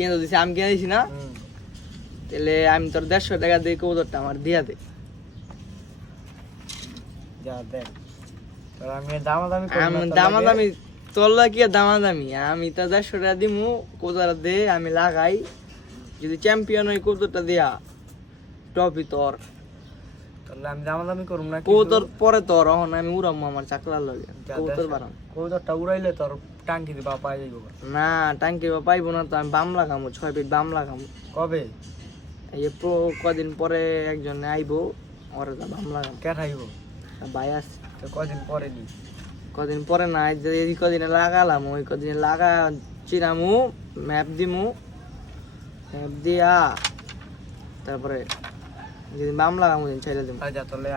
কিনে দিছি আমি কিনে দিছি না তাহলে আমি তোর 150 টাকা দিয়ে কবুতরটা আমার দিয়া দে যা দেখ তোর আমি দামাদামি করব আমি দামাদামি তোর লাগি দামাদামি আমি তো 150 টাকা দিমু কবুতর দে আমি লাগাই যদি চ্যাম্পিয়ন হই কবুতরটা দিয়া ট্রফি তোর তাহলে আমি দামাদামি করব না কবুতর পরে তোর এখন আমি উড়াম আমার চাকলার লগে কবুতর বানাম কবুতরটা উড়াইলে তোর টাঙ্কি দিবা পাই যাইব না টাঙ্কি পাইবো না তো আমি বাম লাগামু 6 ফিট বাম লাগামু কবে এই কদিন পরে একজন আইবো ওরে তো বাম লাগাম কে খাইব ভাই আছে তো কদিন পরে নি কদিন পরে না এই কদিনে লাগালাম ওই কদিনে লাগা চিরামু ম্যাপ দিমু ম্যাপ দিয়া তারপরে যদি বাম লাগামু দিন ছেড়ে দিমু আচ্ছা তাহলে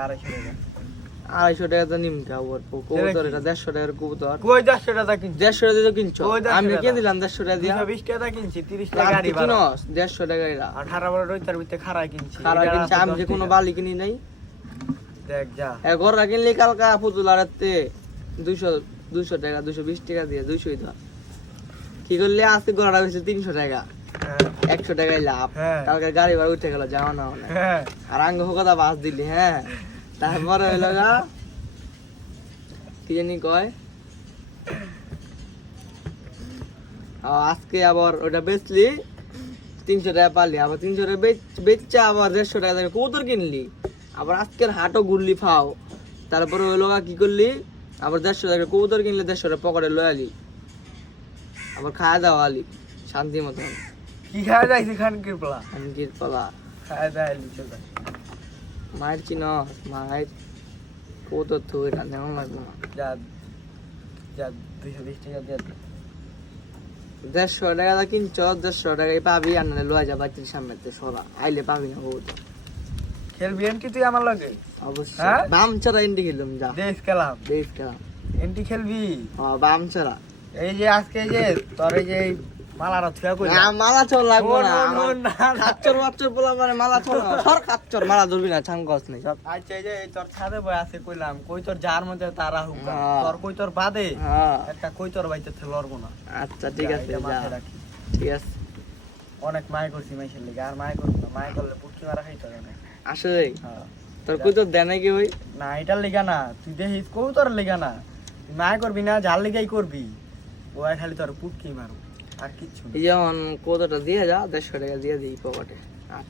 250 টাকা তো নিম কাউর কবুতর এটা 150 টাকার কবুতর কই 150 টাকা কিনছি 150 টাকা দিয়ে কিনছো ওই 150 আমি টাকা। কিনে দিলাম 150 টাকা দিয়া 220 টাকা কিনছি 30 টাকা গাড়ি গাড়ি ভাড়া কিনস 150 টাকা এটা 18 বড় রইতার ভিতরে খাড়া কিনছি খারাপ এটা কিনছি আছে আমি 10 যে কোনো টাকা। বালি কিনি নাই দেখ যা ঘর কিনলে কালকা পুতুল আড়াতে 200 টাকা 220 টাকা দিয়ে 200 ধর কি করলে আজকে গড়াটা হয়েছে 300 টাকা হ্যাঁ 100 টাকাই লাভ হ্যাঁ। কালকে গাড়ি ভাড়া উঠে গেল যাওয়া না হলে হ্যাঁ আর আঙ্গ কথা বাস দিলি হ্যাঁ তারপরে হইলো গা কি জানি কয় আজকে আবার ওটা বেচলি 300 টাকা পালি আবার 300 টাকা বেচছে আবার 150 টাকা দামে কবুতর কিনলি আবার আজকের হাটও ঘুরলি ফাও তারপরে হইলো গা কি করলি আবার 150 টাকা কবুতর কিনলে 150 টাকা পকেটে লয়ে আলি আবার খাওয়া দাওয়া আলি শান্তি মতন কি খাওয়া যাইছে খান কি পোলা আমি কি পালা খাওয়া দাওয়া লিচু দা মায়ের চিন মায়ের কবুতর তো এটা নেওয়া লাগবে না যা যা 220 টাকা দিয়ে দে 150 টাকা দা কিনছ 150 টাকাই পাবি আর নাহলে লয়ে যা বাচ্চার সামনে সরা আইলে পাবি না কবুতর খেলবি এন্টি তুই আমার লগে অবশ্যই হ্যাঁ? বাম ছাড়া ইন্ডি খেললাম যা দেশ খেলাম দেখ খেলাম এন্টি খেলবি বাম ছাড়া এই যে আজকে যে তোর এই যে মালারা থুয়া কই না মালা চল লাগবো না না খাচ্চর বাচ্চর বলা মানে মালা চল সর খাচ্চর মালা ধরবি না ছাঙ্গস নেই সব আচ্ছা এই যে এই তোর ছাদে বই আছে কইলাম কই তোর যার মধ্যে তারা হুকা হ্যাঁ। তোর কই তোর বাদে হ্যাঁ একটা কই তোর বাইতে লড়বো না আচ্ছা ঠিক আছে এটা যা মাথায় রাখি। ঠিক আছে অনেক মায় করছি মাইশের লিগে আর মায় করবো না মায় করলে পুটকি মারা খাইতে হবে না আসলে হ্যাঁ। তোর কই তোর দেয় নাকি ওই না এটার লিগা না তুই দেখিস কই তোর লিগা না তুই মায় করবি না যার লিগাই করবি ও খালি তোর পুটকি মারো আর কিচ্ছু না এই যেমন কতটা দিয়ে যা 150 টাকা দিয়ে দিই পকেটে